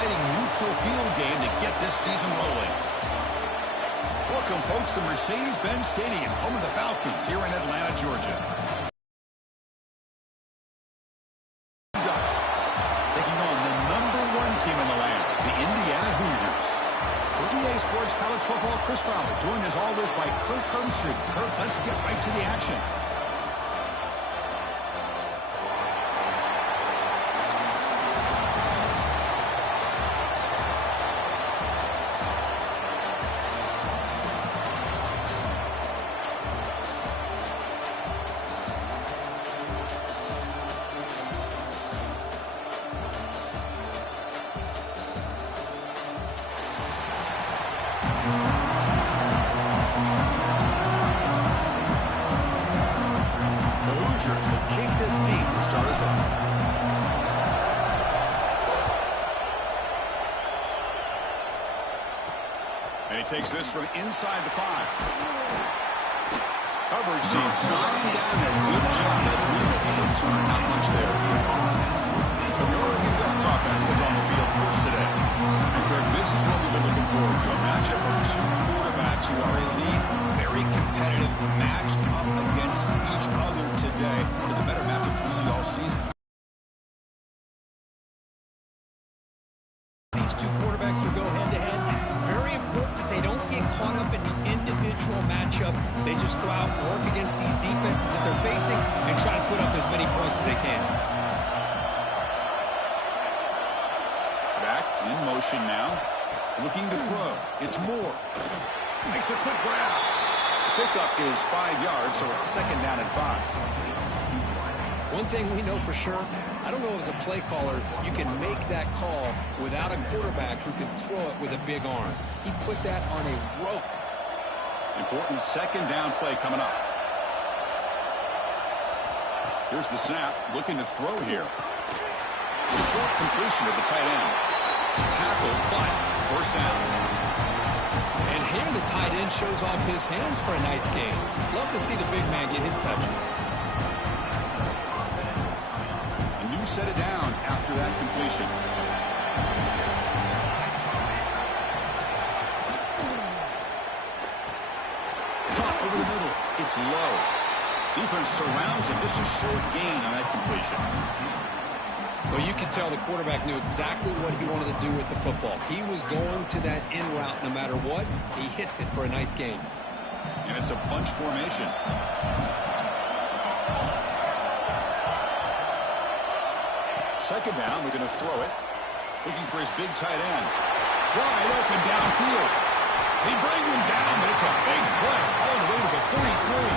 exciting neutral field game to get this season rolling. Welcome, folks, to Mercedes-Benz Stadium, home of the Falcons here in Atlanta, Georgia. Ducks taking on the #1 team in the land, the Indiana Hoosiers. For EA Sports College Football, Chris Fowler, joined as always by Kirk Herbstreit. Kirk, let's get right to the action. Takes this from inside the 5. Coverage seems fine down there. Good job at limiting the return. Not much there. From the Oregon Ducks offense that's on the field first today. And Kirk, this is what we've been looking forward to. A matchup of two quarterbacks who are elite, very competitive, matched up against each other today. One of the better matchups we see all season. These two quarterbacks will go head-to-head. Very important that they don't get caught up in the individual matchup. They just go out and work against these defenses that they're facing and try to put up as many points as they can. Back in motion now. Looking to throw. It's Moore. Makes a quick grab. Pickup is 5 yards, so it's 2nd down and 5. One thing we know for sure, I don't know as a play caller, you can make that call without a quarterback who can throw it with a big arm. He put that on a rope. Important 2nd down play coming up. Here's the snap, looking to throw here. The short completion of the tight end. Tackle, but 1st down. And here the tight end shows off his hands for a nice game. Love to see the big man get his touches. Set of downs after that completion. Caught over the middle. It's low. Defense surrounds him. Just a short gain on that completion. Well, you can tell the quarterback knew exactly what he wanted to do with the football. He was going to that in route no matter what. He hits it for a nice gain. And it's a bunch formation. Second down, we're going to throw it. Looking for his big tight end. Wide open downfield. They bring him down, but it's a big play all the way to the 43.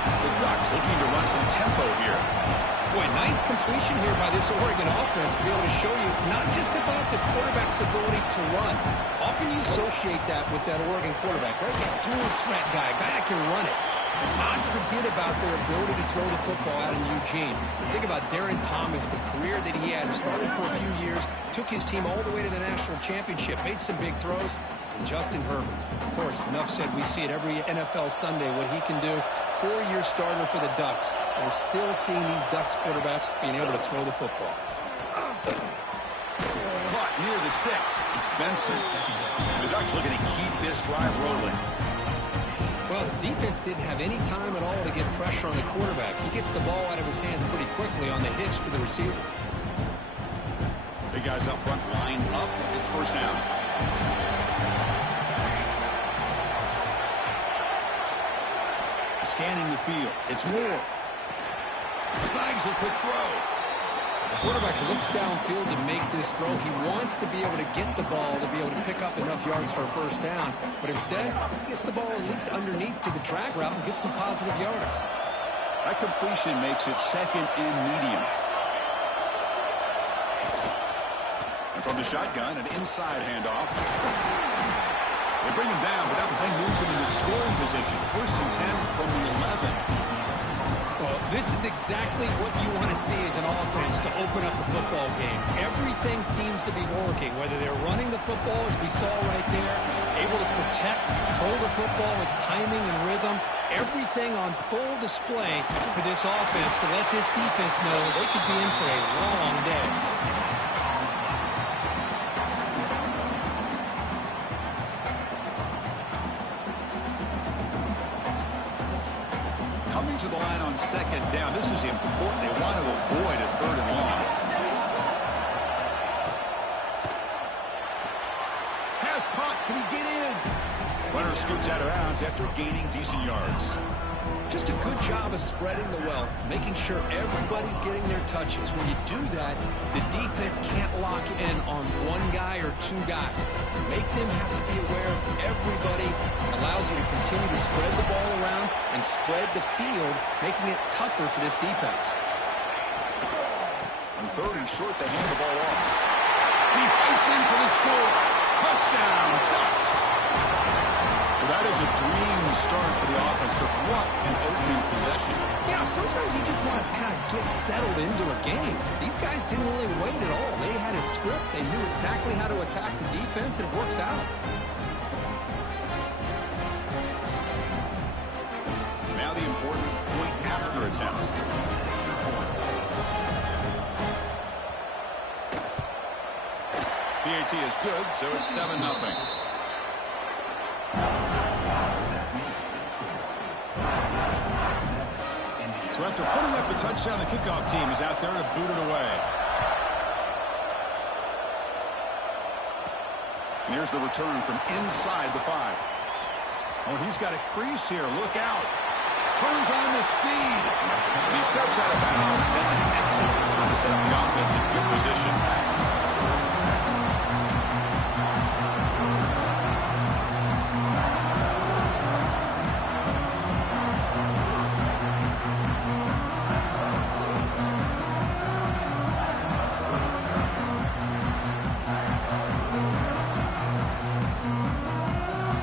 The Ducks looking to run some tempo here. Boy, nice completion here by this Oregon offense to be able to show you it's not just about the quarterback's ability to run. Often you associate that with that Oregon quarterback, right? That dual threat guy, a guy that can run it. Not forget about their ability to throw the football out in Eugene. Think about Darren Thomas, the career that he had. Started for a few years, took his team all the way to the national championship, made some big throws. And Justin Herbert, of course, enough said, we see it every NFL Sunday, what he can do. 4-year starter for the Ducks. We're still seeing these Ducks quarterbacks being able to throw the football. Caught near the sticks. It's Benson. The Ducks looking to keep this drive rolling. Well, the defense didn't have any time at all to get pressure on the quarterback. He gets the ball out of his hands pretty quickly on the hitch to the receiver. Big guys up front lined up. It's 1st down. Scanning the field. It's Moore. Snags a quick throw. The quarterback looks downfield to make this throw. He wants to be able to get the ball to be able to pick up enough yards for a 1st down. But instead, he gets the ball at least underneath to the drag route and gets some positive yards. That completion makes it 2nd and medium. And from the shotgun, an inside handoff. They bring him down, but that play moves him into scoring position. 1st and 10 from the 11. Well, this is exactly what you want to see as an offense to open up a football game. Everything seems to be working, whether they're running the football, as we saw right there, able to protect, throw the football with timing and rhythm. Everything on full display for this offense to let this defense know they could be in for a long day. Coming to the line on second down, this is important. They want to avoid a third and long. Pass caught. Can he get in? Runner scoots out of bounds after gaining decent yards. Just a good job of spreading the wealth, making sure everybody's getting their touches. When you do that, the defense can't lock in on one guy or two guys. Make them have to be aware of everybody. Allows you to continue to spread the ball around and spread the field, making it tougher for this defense. On third and short, they hand the ball off. He fights in for the score. Touchdown, Ducks! Well, that is a dream start for the offense, but what an opening possession. Yeah, sometimes you just want to kind of get settled into a game. These guys didn't really wait at all. They had a script. They knew exactly how to attack the defense, and it works out. Now the important point after attempt. PAT is good, so it's 7-0. So after putting up a touchdown, the kickoff team is out there to boot it away. And here's the return from inside the 5. Oh, he's got a crease here. Look out. Turns on the speed. And he steps out of bounds. That's an excellent return to set up the offense in good position.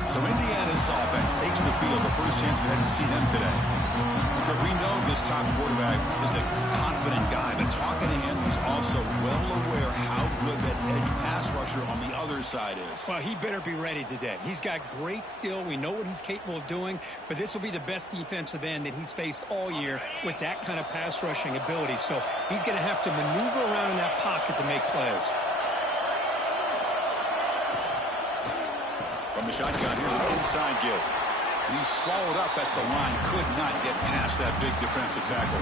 So Indiana's offense takes the field. The first chance we had to see them today. Because we know this top quarterback is a confident guy, but talking to him, he's also well aware how good that edge pass rusher on the other side is. Well, he better be ready today. He's got great skill. We know what he's capable of doing, but this will be the best defensive end that he's faced all year with that kind of pass rushing ability. So he's going to have to maneuver around in that pocket to make plays. From the shotgun, here's an inside give. And he's swallowed up at the line. Could not get past that big defensive tackle.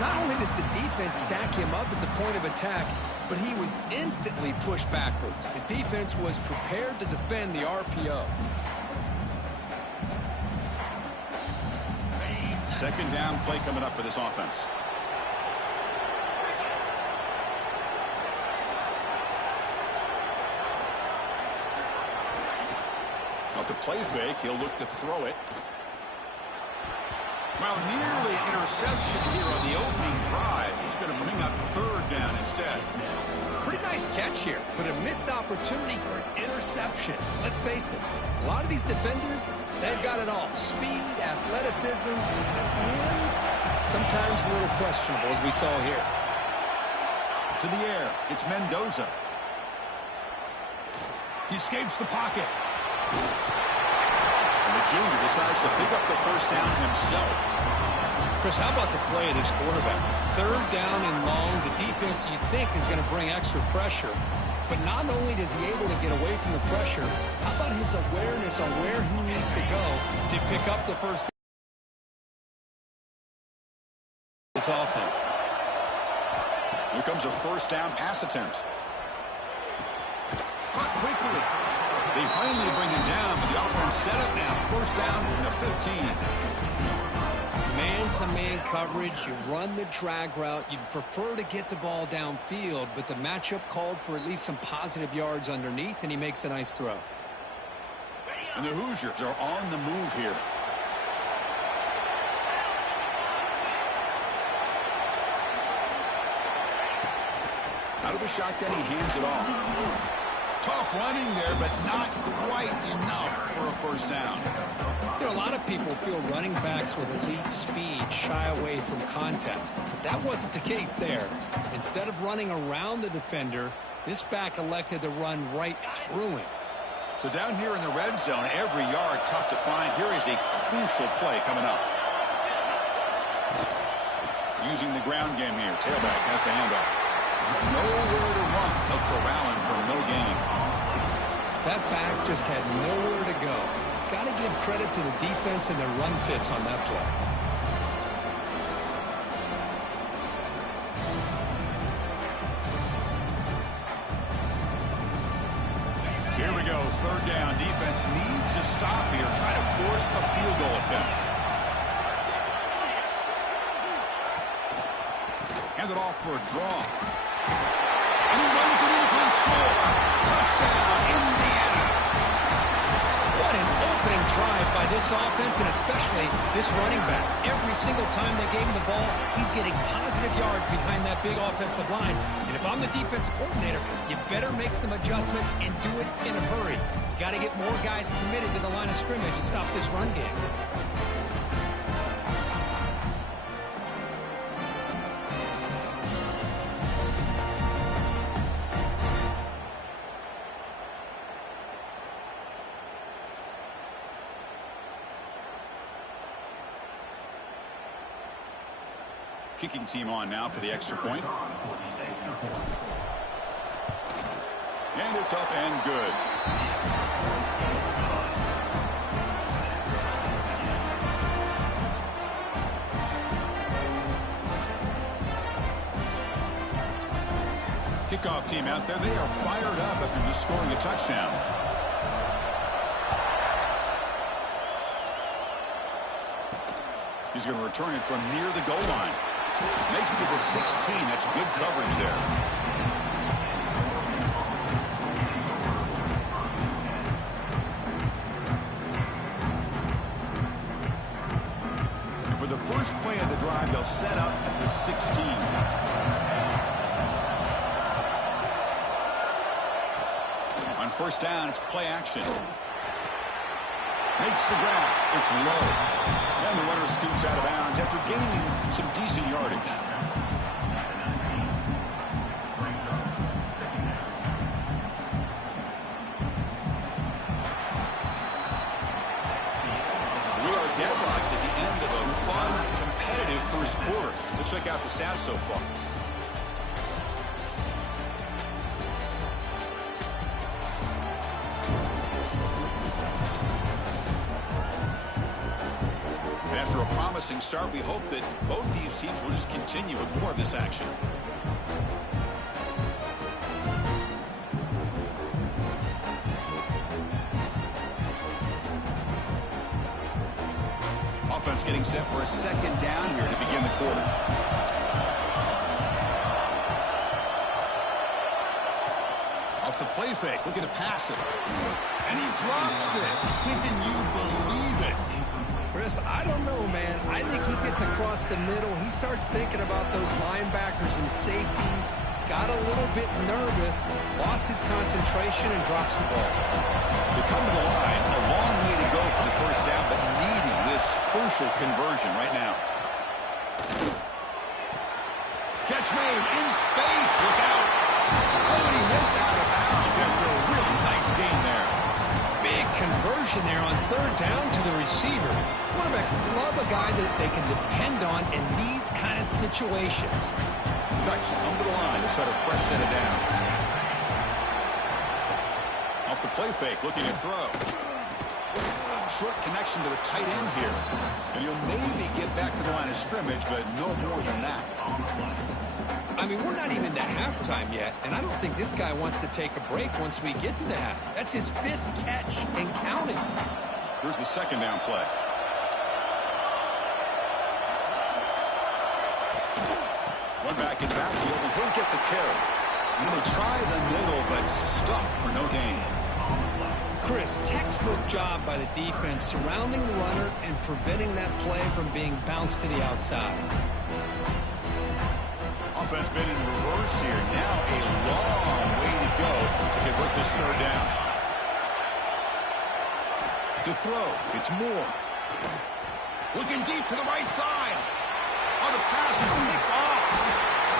Not only does the defense stack him up at the point of attack, but he was instantly pushed backwards. The defense was prepared to defend the RPO. Second down play coming up for this offense. Off the play fake, he'll look to throw it. Well, nearly an interception here on the opening drive. He's going to bring up third down instead. Pretty nice catch here, but a missed opportunity for an interception. Let's face it, a lot of these defenders, they've got it all. Speed, athleticism, hands, sometimes a little questionable, as we saw here. To the air, it's Mendoza. He escapes the pocket. And the junior decides to pick up the first down himself. Chris, how about the play of this quarterback? Third down and long, the defense you think is going to bring extra pressure. But not only is he able to get away from the pressure, how about his awareness on where he needs to go to pick up the first down? This offense. Here comes a first down pass attempt. Caught quickly. They finally bring him down, but the offense set up now. First down from the 15. Man-to-man coverage, you run the drag route. You'd prefer to get the ball downfield, but the matchup called for at least some positive yards underneath, and he makes a nice throw. And the Hoosiers are on the move here. Out of the shotgun, he hands it off. Tough running there, but not quite enough for a first down. You know, a lot of people feel running backs with elite speed shy away from contact. But that wasn't the case there. Instead of running around the defender, this back elected to run right through him. So down here in the red zone, every yard tough to find. Here is a crucial play coming up. Using the ground game here. Tailback has the handoff. Nowhere to run. They'll corral him for no gain. That back just had nowhere to go. Got to give credit to the defense and their run fits on that play. Here we go, third down. Defense needs a stop here. Try to force a field goal attempt. Hand it off for a draw. And he runs it in for the score. Touchdown, Indiana. What an opening drive by this offense, and especially this running back. Every single time they gave him the ball, he's getting positive yards behind that big offensive line. And if I'm the defensive coordinator, you better make some adjustments and do it in a hurry. You got to get more guys committed to the line of scrimmage and stop this run game. Kicking team on now for the extra point. And it's up and good. Kickoff team out there. They are fired up after just scoring a touchdown. He's going to return it from near the goal line. Makes it to the 16. That's good coverage there. And for the first play of the drive, they'll set up at the 16. On first down, it's play action. Makes the grab. It's low. And the runner scoots out of bounds after gaining some decent yardage. We are deadlocked at the end of a fun, competitive first quarter. Let's check out the stats so far. After a promising start, we hope that both these teams will just continue with more of this action. Offense getting set for a second down here to begin the quarter. Off the play fake, looking to pass it. And he drops it. Can you believe it? Chris, I don't know, man. I think he gets across the middle. He starts thinking about those linebackers and safeties. Got a little bit nervous, lost his concentration, and drops the ball. They come to the line. A long way to go for the first down, but needing this crucial conversion right now. Catch made in space. Look out. Oh, and he heads out of bounds after a really nice game there. Big conversion there on third down to the receiver. Quarterbacks love a guy that they can depend on in these kind of situations. Dutch come to the line to set a fresh set of downs. Off the play fake, looking to throw. Short connection to the tight end here. And he'll maybe get back to the line of scrimmage, but no more than that. I mean, we're not even to halftime yet, and I don't think this guy wants to take a break once we get to the half. That's his 5th catch and counting. Here's the second down play. One back in backfield, and he'll get the carry. And they try the middle, but stuffed for no gain. Chris, textbook job by the defense surrounding the runner and preventing that play from being bounced to the outside. Offense been in reverse here. Now a long way to go to convert this third down. To throw, it's Moore. Looking deep to the right side. Oh, the pass is picked off.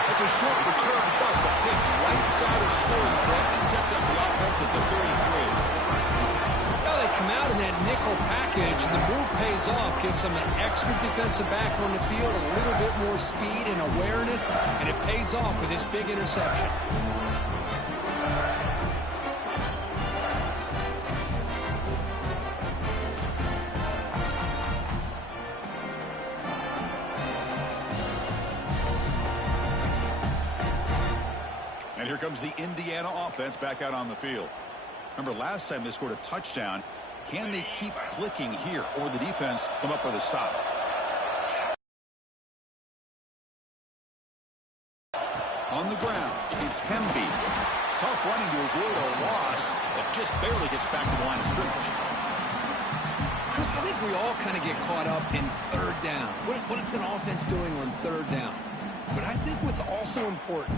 That's a short return, but the pick right side of scoring threat and sets up the offense at the 33. Well, they come out in that nickel package, and the move pays off, gives them an extra defensive back on the field, a little bit more speed and awareness, and it pays off with this big interception. Here comes the Indiana offense back out on the field. Remember, last time they scored a touchdown. Can they keep clicking here, or will the defense come up with a stop? On the ground, it's Hemby. Tough running to avoid a loss that just barely gets back to the line of scrimmage. Chris, I think we all kind of get caught up in third down. What is an offense doing on third down? But I think what's also important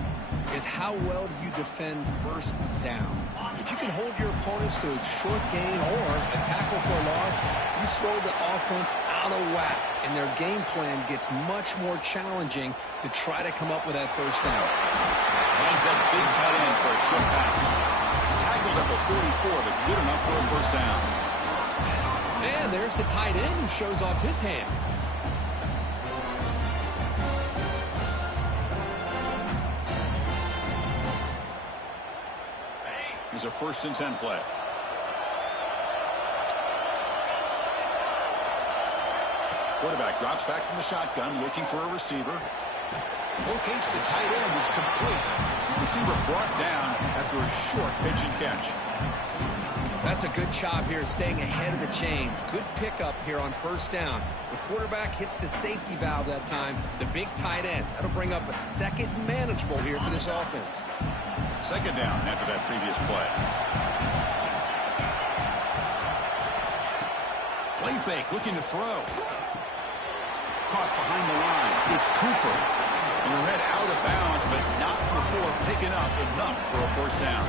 is how well do you defend first down. If you can hold your opponents to a short gain or a tackle for a loss, you throw the offense out of whack, and their game plan gets much more challenging to try to come up with that first down. Lands that big tight end for a short pass. Tackled at the 44, but good enough for a first down. And there's the tight end who shows off his hands. Here's a 1st and 10 play. Quarterback drops back from the shotgun, looking for a receiver. Locates the tight end, is complete. Receiver brought down after a short pitch and catch. That's a good job here, staying ahead of the chains. Good pickup here on first down. The quarterback hits the safety valve that time, the big tight end. That'll bring up a second and manageable here for this offense. Second down after that previous play. Play fake, looking to throw. Caught behind the line. It's Cooper. And head out of bounds, but not before picking up enough for a first down.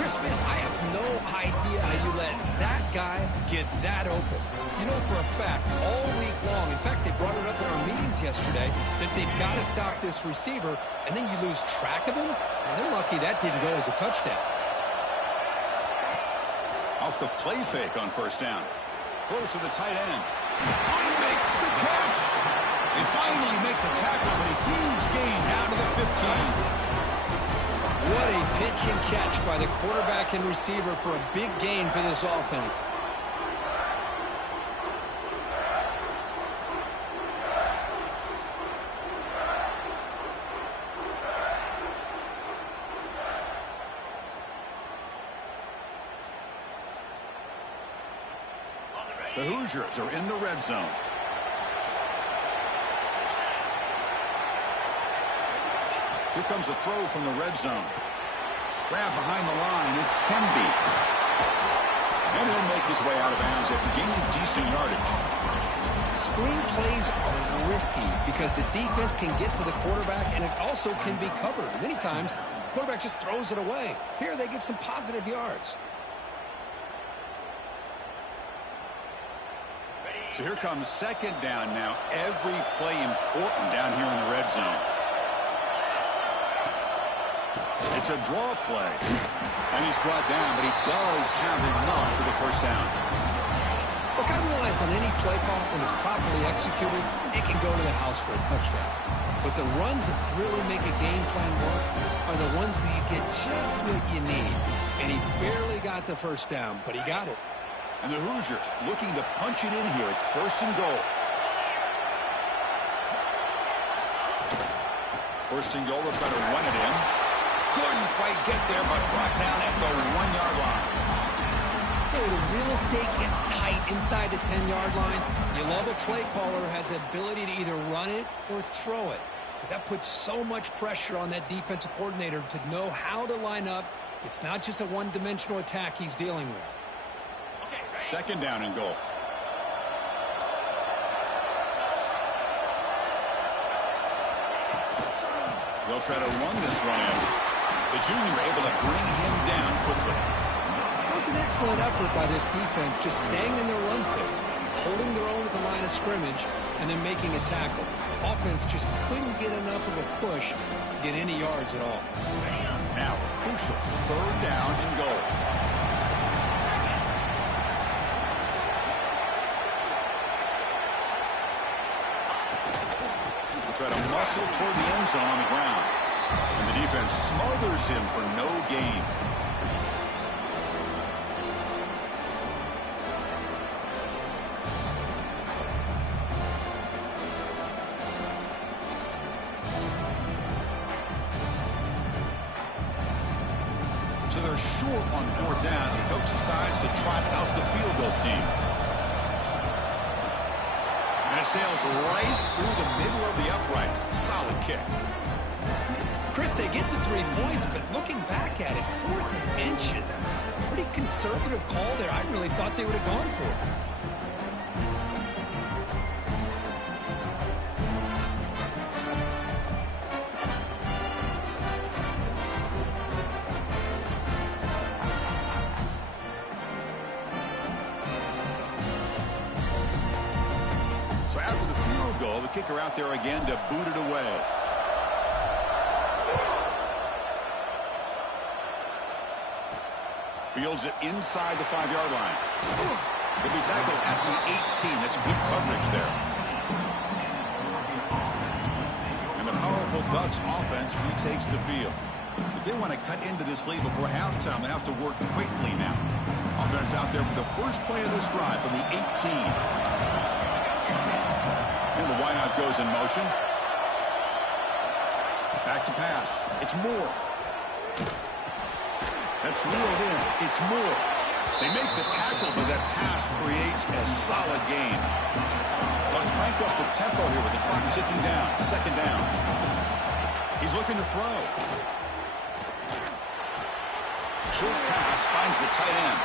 Chris Smith, I have no idea how you let that guy get that open. You know for a fact, all week long, in fact, they brought it up in our meetings yesterday, that they've got to stop this receiver, and then you lose track of him, and they're lucky that didn't go as a touchdown. Off the play fake on first down. Close to the tight end. He makes the catch. They finally make the tackle, but a huge gain down to the 15. What a pitch and catch by the quarterback and receiver for a big gain for this offense. The Hoosiers are in the red zone. Here comes a throw from the red zone. Grab behind the line. It's Hemby. And he'll make his way out of bounds after gaining decent yardage. Screen plays are risky because the defense can get to the quarterback, and it also can be covered. Many times, the quarterback just throws it away. Here, they get some positive yards. So here comes second down now. Every play important down here in the red zone. It's a draw play. And he's brought down, but he does have enough for the first down. Look, I realize on any play call, when it's properly executed, it can go to the house for a touchdown. But the runs that really make a game plan work are the ones where you get just what you need. And he barely got the first down, but he got it. And the Hoosiers looking to punch it in here. It's 1st and goal. 1st and goal, they'll try to run it in. Couldn't quite get there, but brought down at the 1-yard line. Hey, the real estate gets tight inside the 10-yard line. You love a play caller who has the ability to either run it or throw it, because that puts so much pressure on that defensive coordinator to know how to line up. It's not just a one-dimensional attack he's dealing with. Second down and goal. They'll try to run this one in. The junior able to bring him down quickly. It was an excellent effort by this defense, just staying in their run fits, holding their own at the line of scrimmage, and then making a tackle. Offense just couldn't get enough of a push to get any yards at all. Now, crucial 3rd down and goal. Try to muscle toward the end zone on the ground. And the defense smothers him for no gain. they're short on fourth down. The coach decides to trot out the field goal team. And it sails right through the middle of the uprights. Solid kick. Chris, they get the 3 points, but looking back at it, 4th and inches. Pretty conservative call there. I really thought they would have gone for it. So after the field goal, the kicker out there again to boot it away. Fields it inside the 5-yard line. He'll be tackled at the 18. That's good coverage there. And the powerful Ducks offense retakes the field. If they want to cut into this lead before halftime, they have to work quickly now. Offense out there for the first play of this drive from the 18. And the wideout goes in motion. Back to pass. It's Moore. That's reeled in. It's Moore. They make the tackle, but that pass creates a solid gain. They'll crank up the tempo here with the clock ticking down. 2nd down. He's looking to throw. Short pass finds the tight end.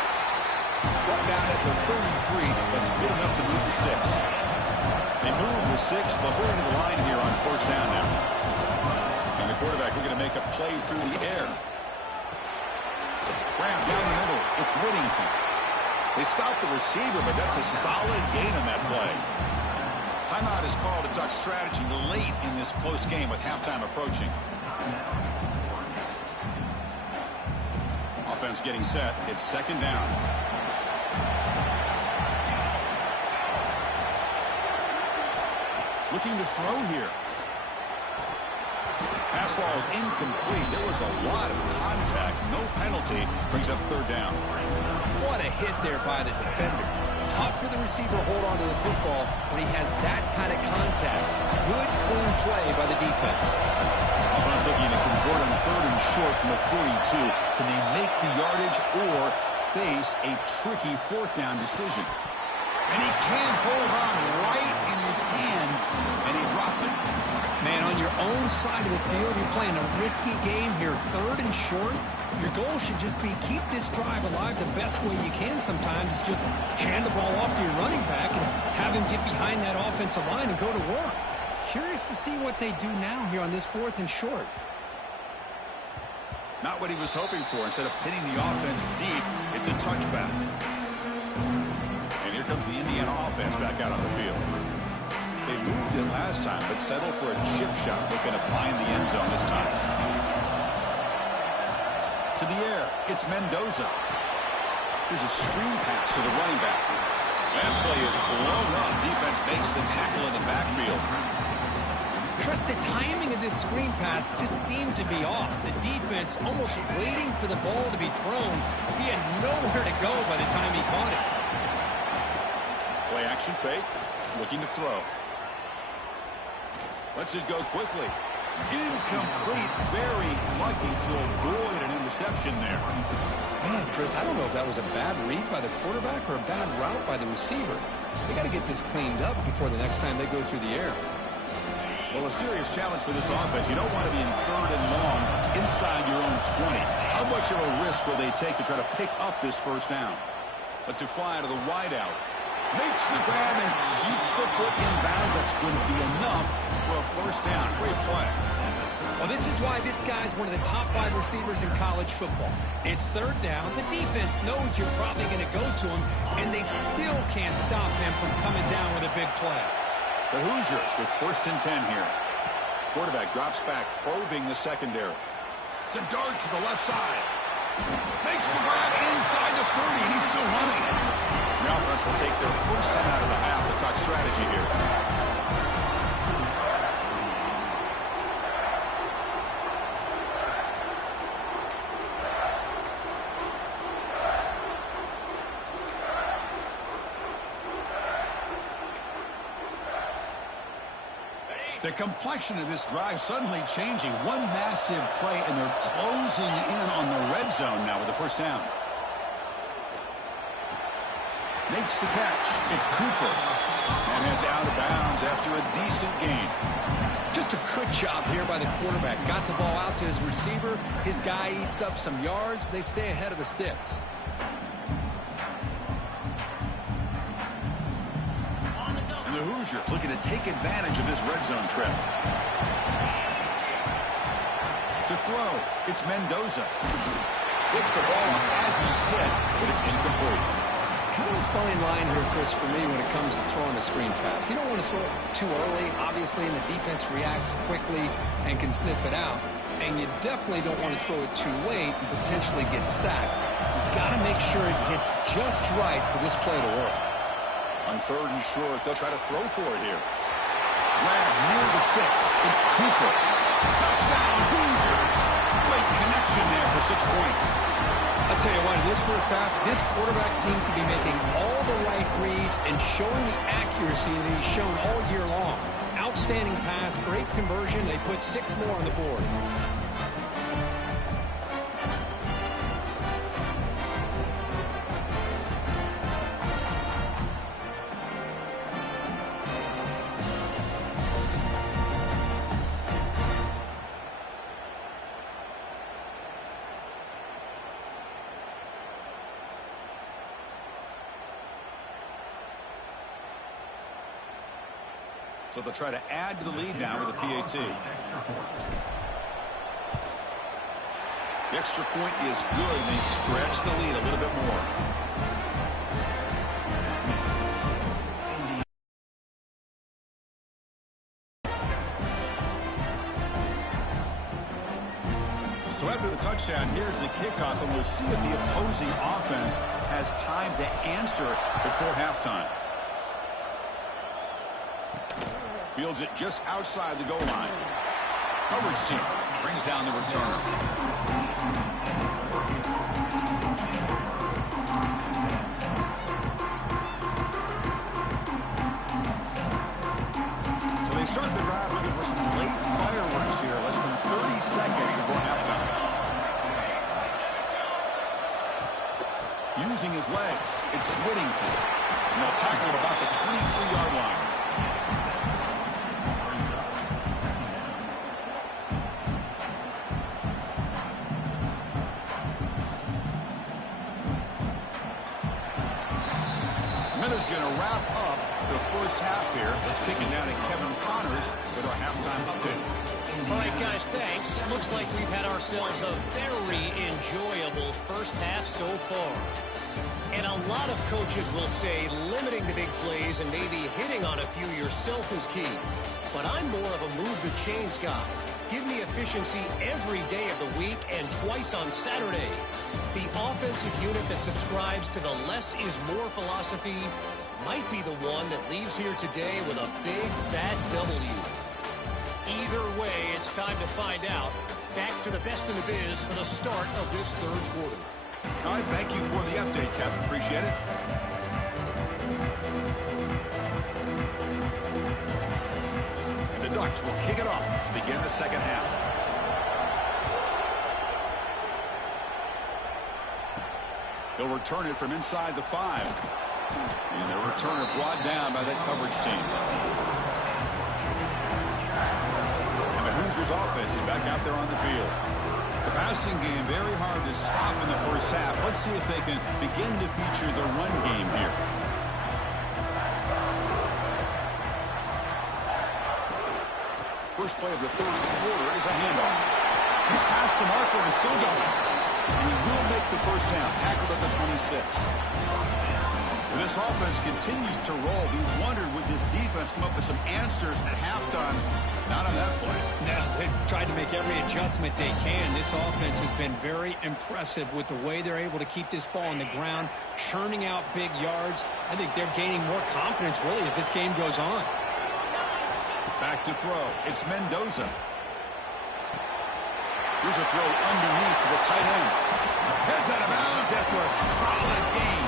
Brought down at the 33. That's good enough to move the sticks. They move the 6. They'll hurry to the line here on 1st down now. And the quarterback looking to make a play through the air. Graham down the middle. It's Whittington. They stop the receiver, but that's a solid gain on that play. Timeout is called. A Duck strategy late in this close game with halftime approaching. Offense getting set. It's 2nd down. Looking to throw here. Pass ball is incomplete. There was a lot of contact. No penalty. Brings up 3rd down. What a hit there by the defender. Tough for the receiver to hold on to the football when he has that kind of contact. Good, clean play by the defense. Offense looking to convert on 3rd and short from the 42. Can they make the yardage or face a tricky 4th down decision? And he can't hold on right in his hands, and he dropped it. Man, on your own side of the field, you're playing a risky game here, 3rd and short. Your goal should just be keep this drive alive the best way you can sometimes. Is just hand the ball off to your running back and have him get behind that offensive line and go to work. Curious to see what they do now here on this 4th and short. Not what he was hoping for. Instead of pinning the offense deep, it's a touchback. And here comes the Indiana offense back out on the field. They moved it last time, but settled for a chip shot, looking to find the end zone this time. To the air, it's Mendoza. Here's a screen pass to the running back. That play is blown up. Defense makes the tackle in the backfield. Chris, the timing of this screen pass just seemed to be off. The defense almost waiting for the ball to be thrown. He had nowhere to go by the time he caught it. Play action fake, looking to throw. Lets it go quickly. Incomplete. Very lucky to avoid an interception there. Man, Chris, I don't know if that was a bad read by the quarterback or a bad route by the receiver. They got to get this cleaned up before the next time they go through the air. Well, a serious challenge for this offense. You don't want to be in 3rd and long inside your own 20. How much of a risk will they take to try to pick up this 1st down? Lets it fly to the wideout. Makes the grab and keeps the foot in bounds. That's going to be enough for a 1st down. Great play. Well, this is why this guy's one of the top wide receivers in college football. It's 3rd down. The defense knows you're probably going to go to him, and they still can't stop him from coming down with a big play. The Hoosiers with 1st and 10 here. Quarterback drops back, probing the secondary. To dart to the left side. Makes the grab inside the 30, and he's still running. The offense will take their 1st time out of the half. The Duck strategy here. The complexion of this drive suddenly changing. One massive play, and they're closing in on the red zone now with the first down. Makes the catch. It's Cooper. And heads out of bounds after a decent gain. Just a good job here by the quarterback. Got the ball out to his receiver. His guy eats up some yards. They stay ahead of the sticks. The Hoosiers looking to take advantage of this red zone trip. To throw, it's Mendoza. Gets the ball off as he's hit, but it's incomplete. Kind of a fine line here, Chris, for me when it comes to throwing a screen pass. You don't want to throw it too early, obviously, and the defense reacts quickly and can sniff it out. And you definitely don't want to throw it too late and potentially get sacked. You've got to make sure it hits just right for this play to work. On 3rd and short, they'll try to throw for it here. Grab near the sticks. It's Cooper. Touchdown, Hoosiers. Great connection there for 6 points. I'll tell you what, in this first half, this quarterback seems to be making all the right reads and showing the accuracy that he's shown all year long. Outstanding pass, great conversion. They put 6 more on the board. So they'll try to add to the lead now with a PAT. The extra point is good, and they stretch the lead a little bit more. So after the touchdown, here's the kickoff, and we'll see if the opposing offense has time to answer before halftime. Fields it just outside the goal line. Coverage team brings down the returner. So they start the drive looking for some late fireworks here, less than 30 seconds before halftime. Using his legs, it's Whittington. And they'll tackle at about the 23-yard line. Is going to wrap up the first half here. Let's kick it down to Kevin Connors with our halftime update. All right, guys, thanks. Looks like we've had ourselves a very enjoyable first half so far. And a lot of coaches will say limiting the big plays and maybe hitting on a few yourself is key. But I'm more of a move the chains guy. Give me efficiency every day of the week and twice on Saturday. The offensive unit that subscribes to the less is more philosophy might be the one that leaves here today with a big, fat W. Either way, it's time to find out. Back to the best in the biz for the start of this third quarter. All right, thank you for the update, Kevin. Appreciate it. And the Ducks will kick it off to begin the second half. They'll return it from inside the 5. And the returner brought down by that coverage team. And the Hoosiers offense is back out there on the field. The passing game very hard to stop in the first half. Let's see if they can begin to feature the run game here. First play of the third quarter is a handoff. He's past the marker and still going. And he will make the first down, tackled at the 26. This offense continues to roll. We wondered, would this defense come up with some answers at halftime? Not on that play. No, they've tried to make every adjustment they can. This offense has been very impressive with the way they're able to keep this ball on the ground, churning out big yards. I think they're gaining more confidence, really, as this game goes on. Back to throw. It's Mendoza. Here's a throw underneath to the tight end. Heads out of bounds after a solid gain.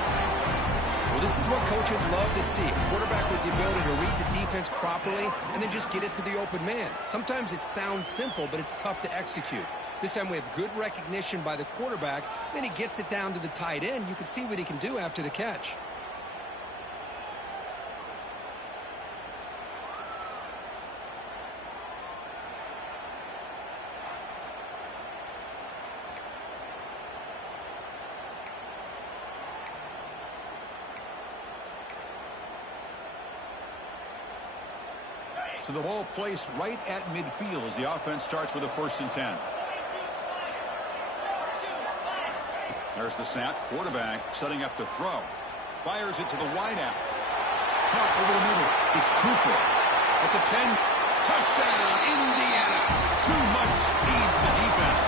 Well, This is what coaches love to see. A quarterback with the ability to read the defense properly and then just get it to the open man. Sometimes it sounds simple, but it's tough to execute. This time we have good recognition by the quarterback. Then he gets it down to the tight end. You can see what he can do after the catch. So the ball placed right at midfield as the offense starts with a 1st and 10. There's the snap. Quarterback setting up to throw. Fires it to the wideout. Caught over the middle. It's Cooper. At the 10. Touchdown, Indiana. Too much speed for the defense.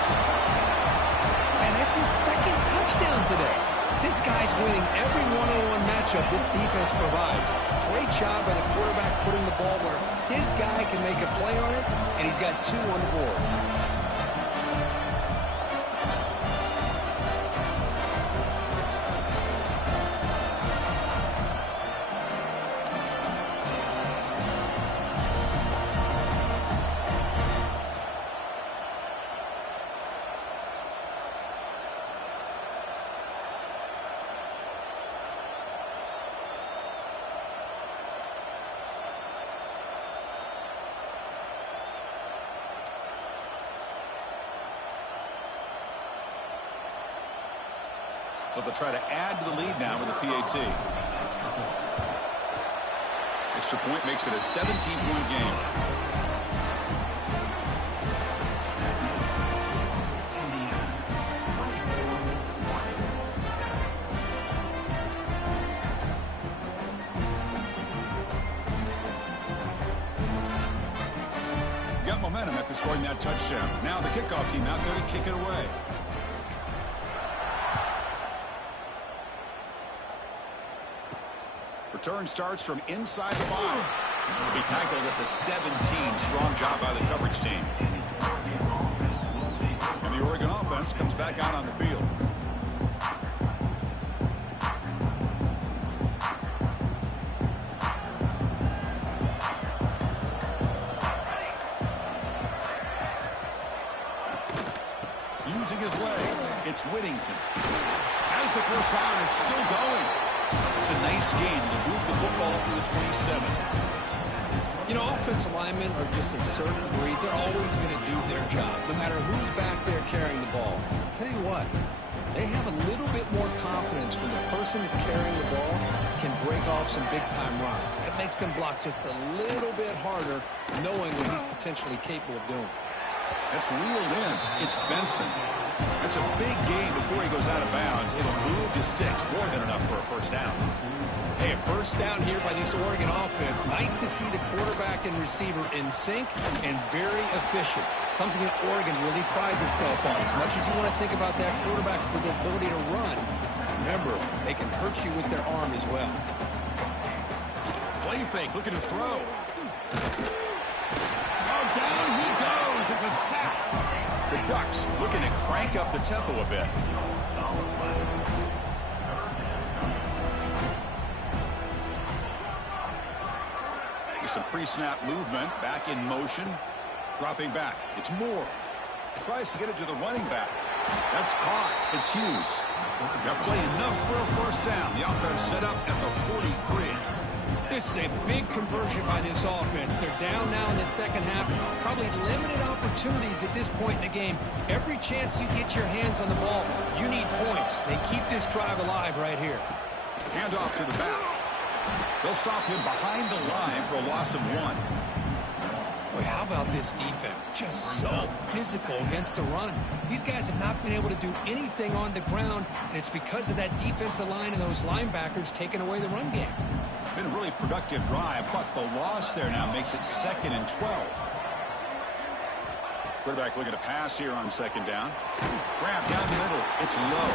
And that's his 2nd touchdown today. This guy's winning every one-on-one matchup this defense provides. Great job by the quarterback putting the ball where his guy can make a play on it, and he's got 2 on the board. So they'll try to add to the lead now with a PAT. Extra point makes it a 17-point game. Got momentum after scoring that touchdown. Now the kickoff team out there to kick it away. Return starts from inside the 5. It'll be tackled at the 17. Strong job by the coverage team. And the Oregon offense comes back out on the field. Using his legs, it's Whittington. As the first down is still going. It's a nice gain to move the football up to the 27. You know, offensive linemen are just a certain breed. They're always going to do their job, no matter who's back there carrying the ball. I'll tell you what, they have a little bit more confidence when the person that's carrying the ball can break off some big-time runs. That makes them block just a little bit harder, knowing what he's potentially capable of doing. That's reeled in. It's Benson. That's a big gain before he goes out of bounds. It'll move the sticks. More than enough for a first down. Hey, a first down here by this Oregon offense. Nice to see the quarterback and receiver in sync and very efficient. Something that Oregon really prides itself on. As much as you want to think about that quarterback with the ability to run, remember, they can hurt you with their arm as well. Play fake, looking to throw. Oh, down he goes. It's a sack. The Ducks looking to crank up the tempo a bit. With some pre-snap movement, back in motion. Dropping back. It's Moore. Tries to get it to the running back. That's caught. It's Hughes. Got play enough for a first down. The offense set up at the 43. This is a big conversion by this offense. They're down now in the second half. Probably limited opportunities at this point in the game. Every chance you get your hands on the ball, you need points. They keep this drive alive right here. Hand off to the back. They'll stop him behind the line for a loss of 1. Boy, how about this defense? Just so physical against the run. These guys have not been able to do anything on the ground, and it's because of that defensive line and those linebackers taking away the run game. Been a really productive drive, but the loss there now makes it 2nd and 12. Quarterback looking to pass here on 2nd down. Grab down the middle. It's low.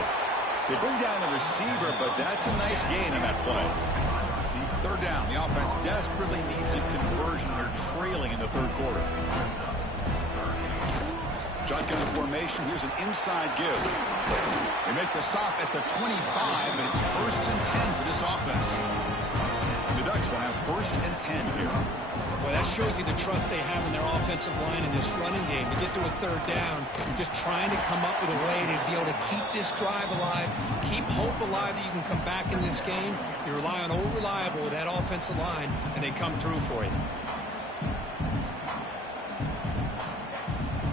They bring down the receiver, but that's a nice gain on that play. 3rd down. The offense desperately needs a conversion. They're trailing in the 3rd quarter. Shotgun formation. Here's an inside give. They make the stop at the 25, and it's 1st and 10 for this offense. offense will have 1st and 10 here. Well, that shows you the trust they have in their offensive line in this running game. To get to a 3rd down, just trying to come up with a way to be able to keep this drive alive, keep hope alive that you can come back in this game. You rely on old reliable with that offensive line, and they come through for you.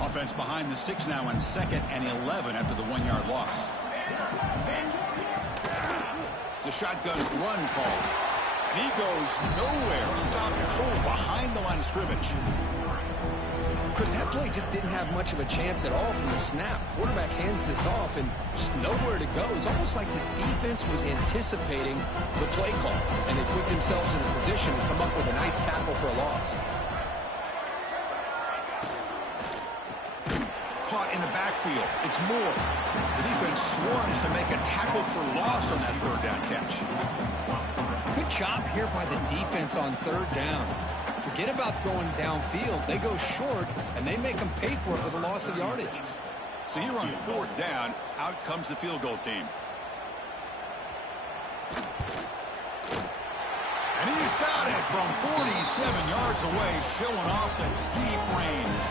Offense behind the 6 now on 2nd and 11 after the 1-yard loss. It's a shotgun run called. He goes nowhere. Stop control behind the line of scrimmage. Chris, that play just didn't have much of a chance at all from the snap. Quarterback hands this off and just nowhere to go. It's almost like the defense was anticipating the play call, and they put themselves in a position to come up with a nice tackle for a loss. Caught in the backfield. It's Moore. The defense swarms to make a tackle for loss on that 3rd down catch. Good job here by the defense on 3rd down. Forget about throwing downfield. They go short, and they make them pay for it with a loss of yardage. So here on 4th down, out comes the field goal team. And he's got it from 47 yards away, showing off the deep range.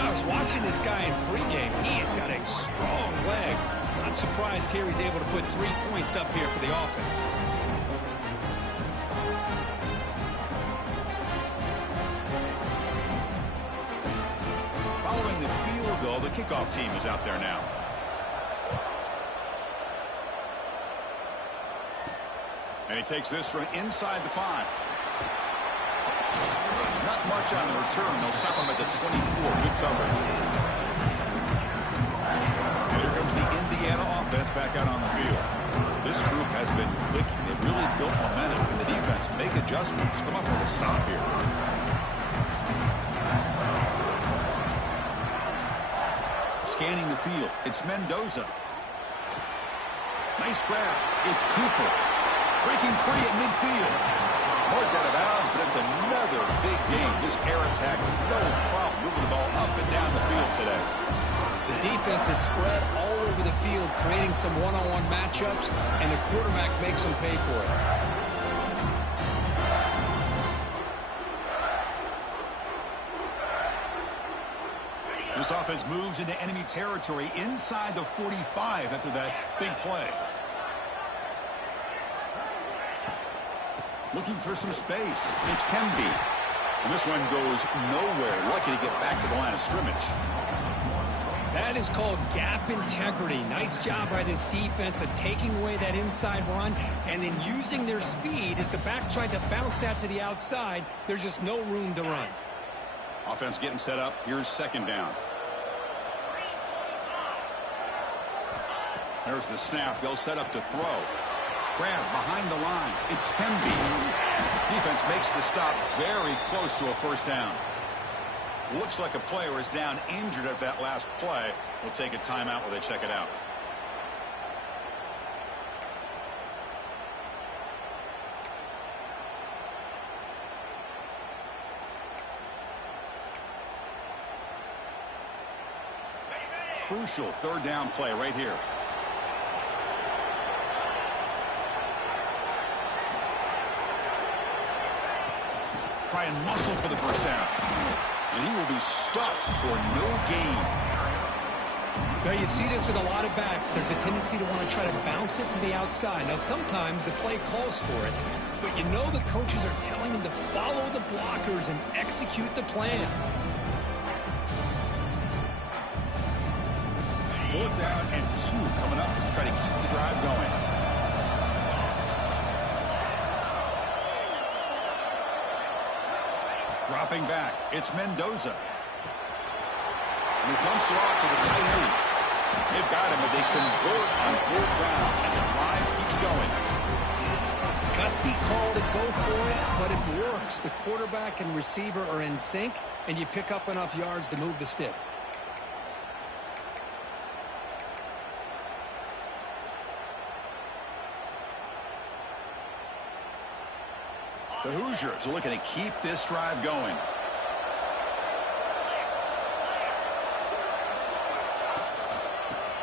I was watching this guy in pregame. He has got a strong leg. Not surprised here he's able to put 3 points up here for the offense. Following the field goal, the kickoff team is out there now. And he takes this from inside the 5. Not much on the return. They'll stop him at the 24. Good coverage. And here comes the Indiana offense back out on the field. This group has been clicking. They really built momentum. Can the defense make adjustments? Come up with a stop here. Scanning the field. It's Mendoza. Nice grab. It's Cooper. Breaking free at midfield. Marked out of bounds, but it's another big game. This air attack, no problem moving the ball up and down the field today. The defense is spread all over the field, creating some one-on-one matchups, and the quarterback makes them pay for it. This offense moves into enemy territory inside the 45 after that big play. Looking for some space. It's Pemby. And this one goes nowhere. Lucky to get back to the line of scrimmage. That is called gap integrity. Nice job by this defense of taking away that inside run and then using their speed as the back tried to bounce that to the outside. There's just no room to run. Offense getting set up. Here's 2nd down. There's the snap. They'll set up to throw. Grab behind the line. It's Pemby. Defense makes the stop very close to a 1st down. Looks like a player is down injured at that last play. We'll take a timeout while they check it out. Crucial 3rd down play right here. Try and muscle for the 1st down. And he will be stuffed for no gain. Now you see this with a lot of backs. There's a tendency to want to try to bounce it to the outside. Now sometimes the play calls for it, but you know the coaches are telling them to follow the blockers and execute the plan. 4th down and 2 coming up to try to keep the drive going. Dropping back, it's Mendoza. And he dumps it off to the tight end. They've got him, but they convert on 4th down, and the drive keeps going. Gutsy call to go for it, but it works. The quarterback and receiver are in sync, and you pick up enough yards to move the sticks. The Hoosiers are looking to keep this drive going.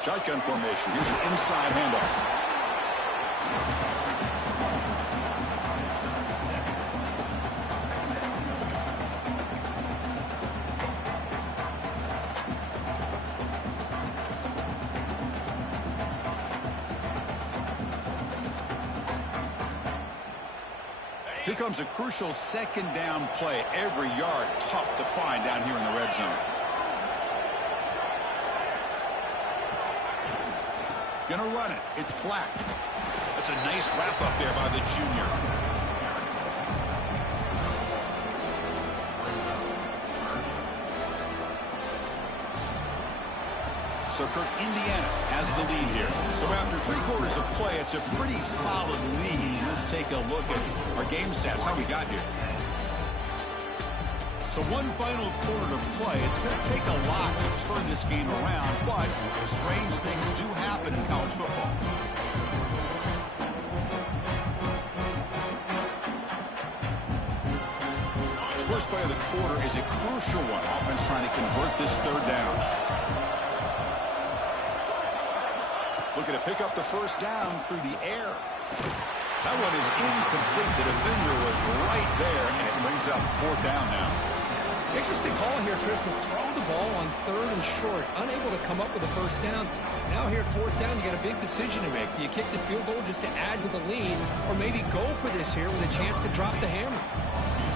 Shotgun formation. Here's an inside handoff. Here comes a crucial second down play. Every yard tough to find down here in the red zone. Gonna run it. It's Black. That's a nice wrap up there by the junior. So Kirk, Indiana has the lead here. So after 3 quarters of play, it's a pretty solid lead. Let's take a look at our game stats, how we got here. So one final quarter to play. It's going to take a lot to turn this game around, but strange things do happen in college football. The first play of the quarter is a crucial one. Offense trying to convert this third down. Looking to pick up the first down through the air. That one is incomplete. The defender was right there, and it brings up 4th down now. Interesting call here, Chris, to throw the ball on 3rd and short. Unable to come up with a first down. Now here at 4th down, you got a big decision to make. Do you kick the field goal just to add to the lead, or maybe go for this here with a chance to drop the hammer?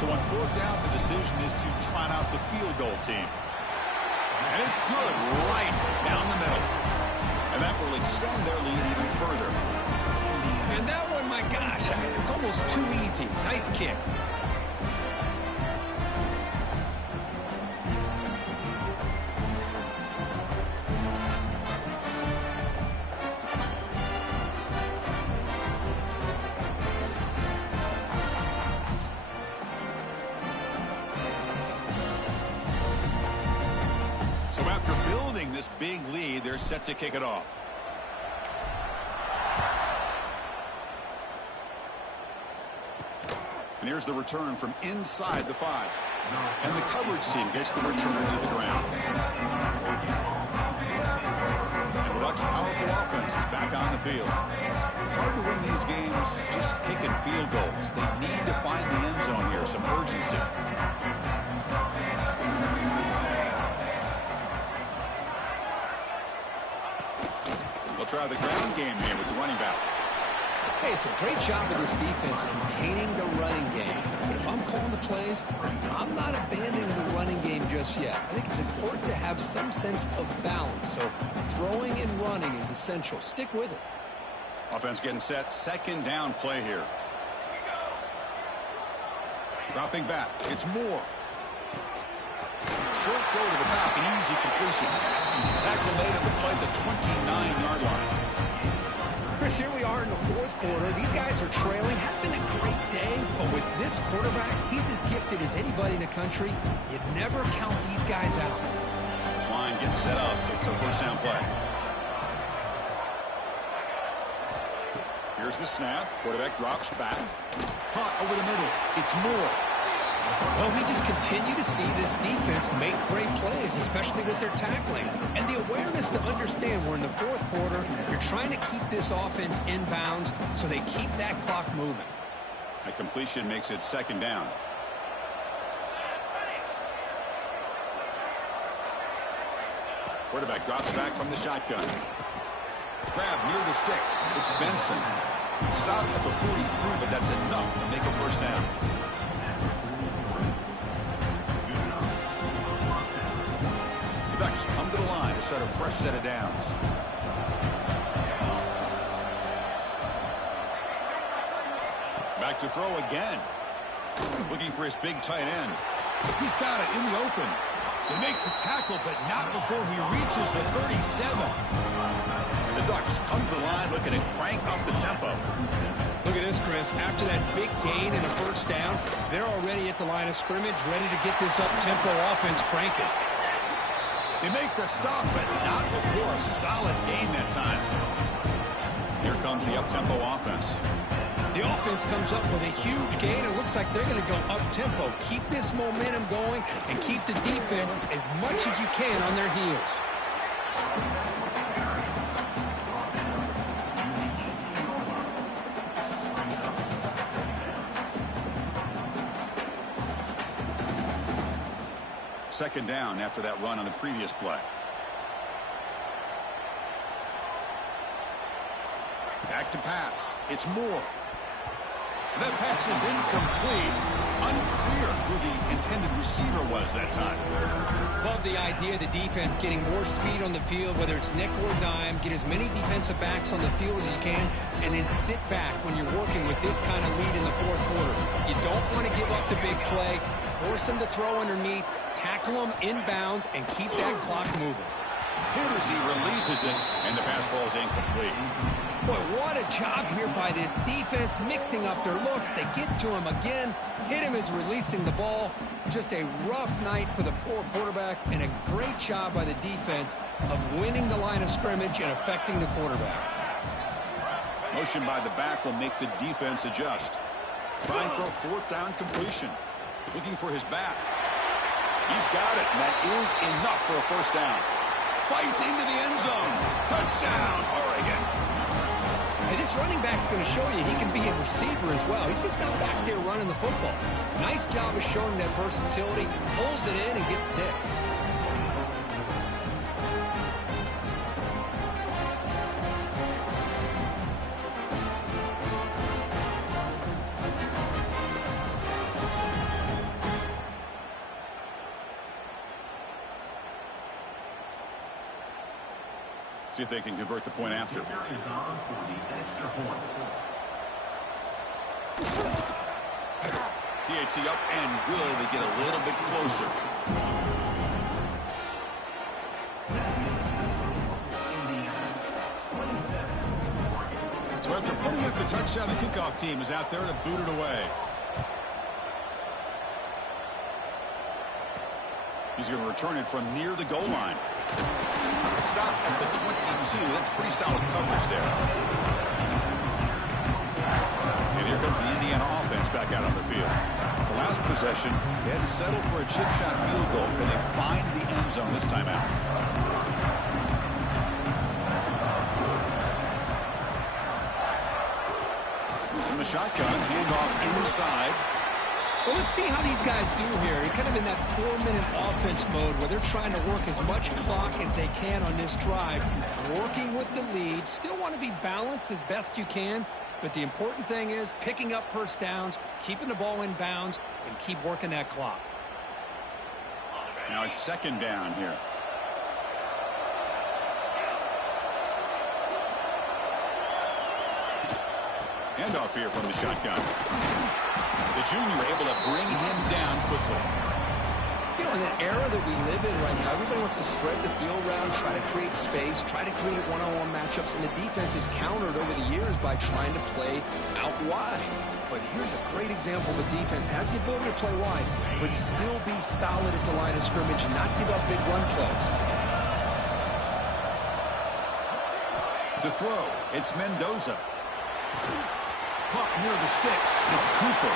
So on 4th down, the decision is to trot out the field goal team. And it's good right down the middle. And that will extend their lead even further. And that one, my gosh, it's almost too easy. Nice kick. So after building this big lead, they're set to kick it off. And here's the return from inside the 5. And the coverage team gets the return to the ground. And the Ducks' powerful offense is back on the field. It's hard to win these games just kicking field goals. They need to find the end zone here, some urgency. They'll try the ground game here with the running back. Hey, it's a great job of this defense containing the running game. But if I'm calling the plays, I'm not abandoning the running game just yet. I think it's important to have some sense of balance. So throwing and running is essential. Stick with it. Offense getting set. Second down play here. Dropping back. It's Moore. Short go to the back. An easy completion. Tackle made on the play at the 29-yard line. Chris, here we are in the 4th quarter. These guys are trailing. Had been a great day, but with this quarterback, he's as gifted as anybody in the country. You'd never count these guys out. This line getting set up. It's a first down play. Here's the snap. Quarterback drops back. Caught over the middle. It's Moore. Well, we just continue to see this defense make great plays, especially with their tackling. And the awareness to understand we're in the 4th quarter, you're trying to keep this offense in bounds so they keep that clock moving. A completion makes it second down. Quarterback drops back from the shotgun. Grab near the sticks. It's Benson. Stop at the 43, but that's enough to make a first down. The Ducks come to the line to set a fresh set of downs. Back to throw again. Looking for his big tight end. He's got it in the open. They make the tackle, but not before he reaches the 37. And the Ducks come to the line looking to crank up the tempo. Look at this, Chris. After that big gain and a first down, they're already at the line of scrimmage, ready to get this up-tempo offense cranking. They make the stop, but not before a solid gain that time. Here comes the up-tempo offense. The offense comes up with a huge gain. It looks like they're going to go up-tempo. Keep this momentum going and keep the defense as much as you can on their heels. Second down after that run on the previous play. Back to pass. It's Moore. That pass is incomplete. Unclear who the intended receiver was that time. Love the idea of the defense getting more speed on the field, whether it's nickel or dime. Get as many defensive backs on the field as you can, and then sit back when you're working with this kind of lead in the fourth quarter. You don't want to give up the big play. Force them to throw underneath, tackle them inbounds, and keep that clock moving. Hit as he releases it, and the pass ball is incomplete. Boy, what a job here by this defense, mixing up their looks. They get to him again. Hit him as releasing the ball. Just a rough night for the poor quarterback, and a great job by the defense of winning the line of scrimmage and affecting the quarterback. Motion by the back will make the defense adjust. Trying for a fourth down completion. Looking for his back. He's got it, and that is enough for a first down. Fights into the end zone. Touchdown, Oregon. Hey, this running back's going to show you he can be a receiver as well. He's just not back there running the football. Nice job of showing that versatility. Pulls it in and gets 6. See if they can convert the point after. PAT up and good. They get a little bit closer. So after putting up the touchdown, the kickoff team is out there to boot it away. He's going to return it from near the goal line. Stop at the 22. That's pretty solid coverage there. And here comes the Indiana offense back out on the field. The last possession, they had to settle for a chip shot field goal. Can they find the end zone this time out? From the shotgun, handoff inside. Well, let's see how these guys do here. They're kind of in that 4-minute offense mode where they're trying to work as much clock as they can on this drive, working with the lead. Still want to be balanced as best you can, but the important thing is picking up first downs, keeping the ball in bounds, and keep working that clock. Now it's second down here. Handoff here from the shotgun. The junior able to bring him down quickly. You know, in the era that we live in right now, everybody wants to spread the field around, try to create space, try to create one-on-one matchups, and the defense is countered over the years by trying to play out wide. But here's a great example. The defense has the ability to play wide, but still be solid at the line of scrimmage and not give up big run plays. To throw, it's Mendoza. Caught near the sticks. It's Cooper.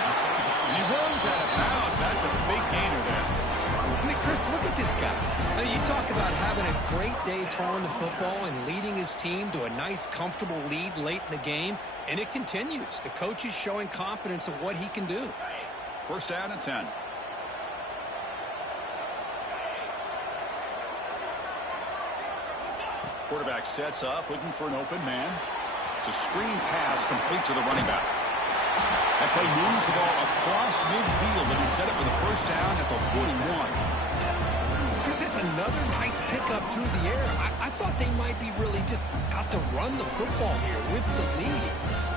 And he runs out of bounds. That's a big gainer there. I mean, Chris, look at this guy. I mean, you talk about having a great day throwing the football and leading his team to a nice, comfortable lead late in the game, and it continues. The coach is showing confidence of what he can do. First down and 10. Quarterback sets up, looking for an open man. It's a screen pass complete to the running back. That play moves the ball across midfield, and he set up for the first down at the 41. Chris, it's another nice pickup through the air. I thought they might be really just out to run the football here with the lead.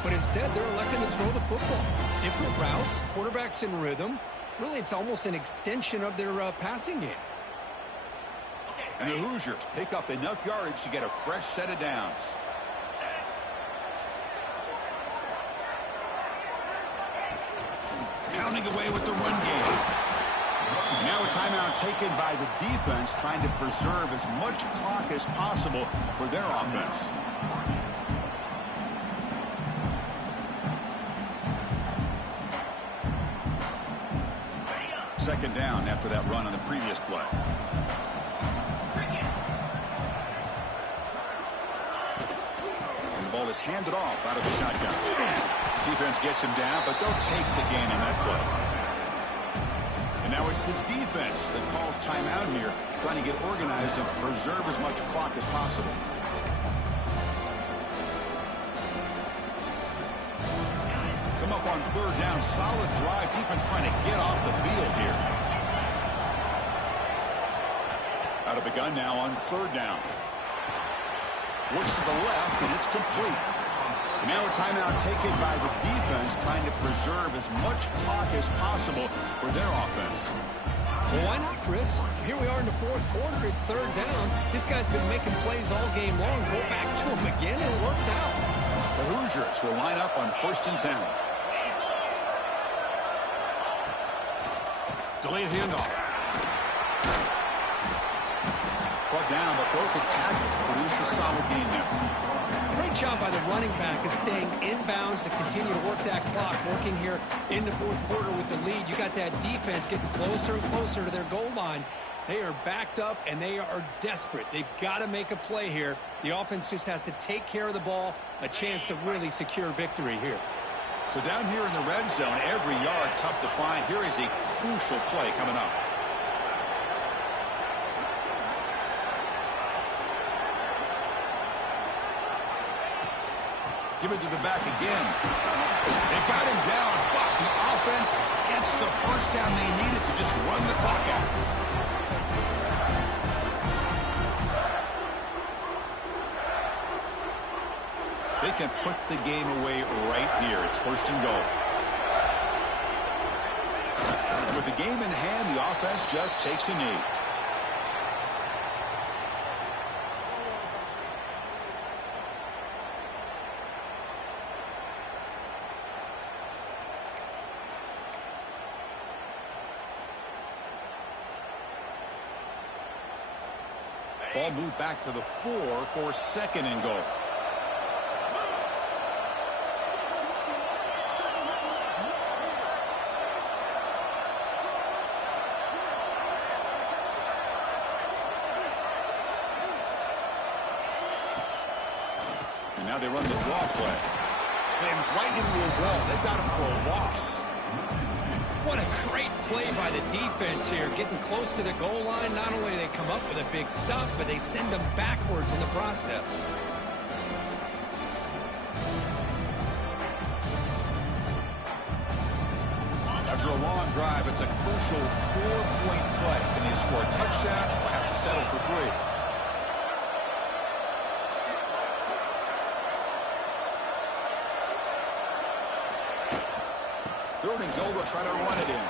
But instead, they're electing to throw the football. Different routes, quarterbacks in rhythm. Really, it's almost an extension of their passing game. And the Hoosiers pick up enough yardage to get a fresh set of downs. Pounding away with the run game. Now a timeout taken by the defense, trying to preserve as much clock as possible for their offense. Second down after that run on the previous play. And the ball is handed off out of the shotgun. Defense gets him down, but they'll take the gain on that play. And now it's the defense that calls timeout here, trying to get organized and preserve as much clock as possible. Come up on third down. Solid drive. Defense trying to get off the field here. Out of the gun now on third down. Works to the left, and it's complete. And now a timeout taken by the defense, trying to preserve as much clock as possible for their offense. Well, why not, Chris? Here we are in the fourth quarter. It's third down. This guy's been making plays all game long. Go back to him again, and it works out. The Hoosiers will line up on 1st and 10. Delayed handoff. Brought down, but broke a tackle. Produced a solid gain there. Great job by the running back of staying inbounds to continue to work that clock, working here in the fourth quarter with the lead. You got that defense getting closer and closer to their goal line. They are backed up, and they are desperate. They've got to make a play here. The offense just has to take care of the ball, a chance to really secure victory here. So down here in the red zone, every yard tough to find. Here is a crucial play coming up. Give it to the back again. They got him down, but the offense gets the first down they needed to just run the clock out. They can put the game away right here. It's 1st and goal. With the game in hand, the offense just takes a knee. Ball moved back to the 4 for 2nd and goal. And now they run the draw play. Slams right into a wall. They've got him for a loss. What a great play by the defense here, getting close to the goal line. Not only do they come up with a big stop, but they send them backwards in the process. After a long drive, it's a crucial 4-point play. Can they score a touchdown or have to settle for 3? Third and goal, we'll try to run it in.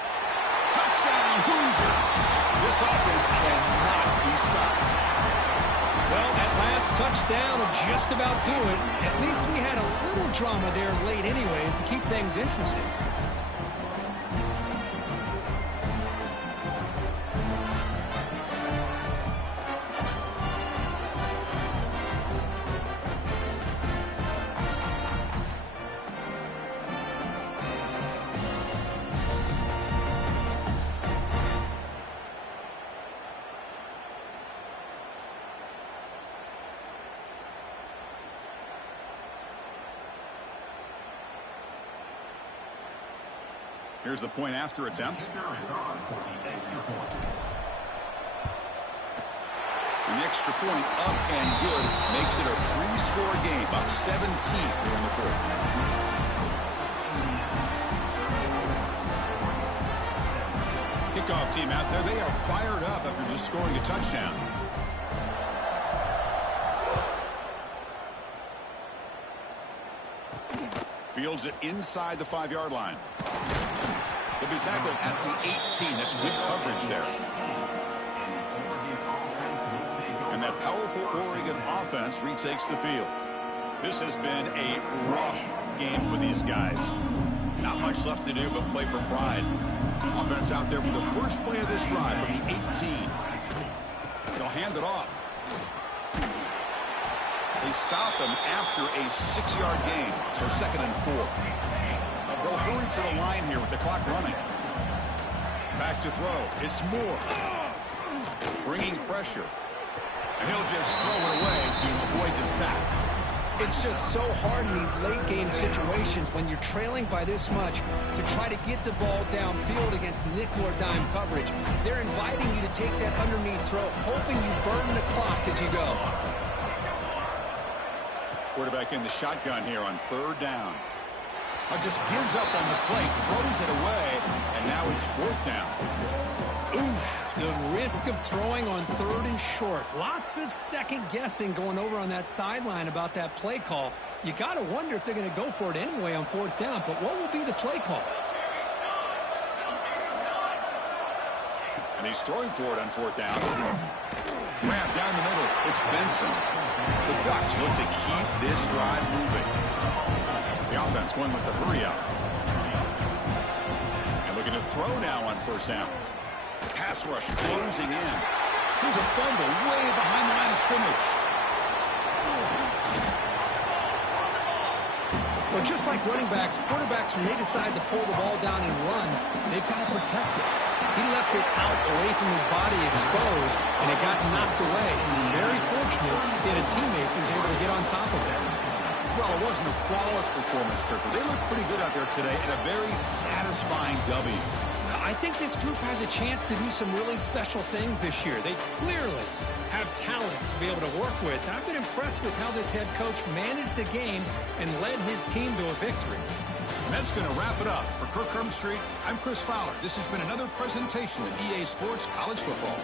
Touchdown, Hoosiers! This offense cannot be stopped. Well, that last touchdown will just about do it. At least we had a little drama there late anyways to keep things interesting. Here's the point after attempt. An extra point up and good makes it a 3-score game, about 17 here in the fourth. Kickoff team out there, they are fired up after just scoring a touchdown. Fields it inside the 5-yard line. He'll be tackled at the 18. That's good coverage there. And that powerful Oregon offense retakes the field. This has been a rough game for these guys. Not much left to do but play for pride. Offense out there for the first play of this drive from the 18. They'll hand it off. They stop him after a 6-yard gain, so 2nd and 4. They'll hurry to the line here with the clock running. Back to throw. It's Moore. Bringing pressure. And he'll just throw it away to avoid the sack. It's just so hard in these late-game situations when you're trailing by this much to try to get the ball downfield against nickel or dime coverage. They're inviting you to take that underneath throw, hoping you burn the clock as you go. Quarterback in the shotgun here on 3rd down. Just gives up on the play, throws it away, and now it's 4th down. Oof, the risk of throwing on 3rd and short. Lots of second guessing going over on that sideline about that play call. You got to wonder if they're going to go for it anyway on 4th down, but what will be the play call? And he's throwing for it on 4th down. Grab down the middle. It's Benson. The Ducks look to keep this drive moving. The offense going with the hurry up. And looking to throw now on 1st down. Pass rush closing in. Here's a fumble way behind the line of scrimmage. Well, just like running backs, quarterbacks, when they decide to pull the ball down and run, they've got to protect it. He left it out away from his body exposed, and it got knocked away. Very fortunate he had a teammate who was able to get on top of that. Well, it wasn't a flawless performance, Kirk, but they looked pretty good out there today and a very satisfying W. I think this group has a chance to do some really special things this year. They clearly have talent to be able to work with. I've been impressed with how this head coach managed the game and led his team to a victory. And that's going to wrap it up. For Kirk Herbstreit, I'm Chris Fowler. This has been another presentation of EA Sports College Football.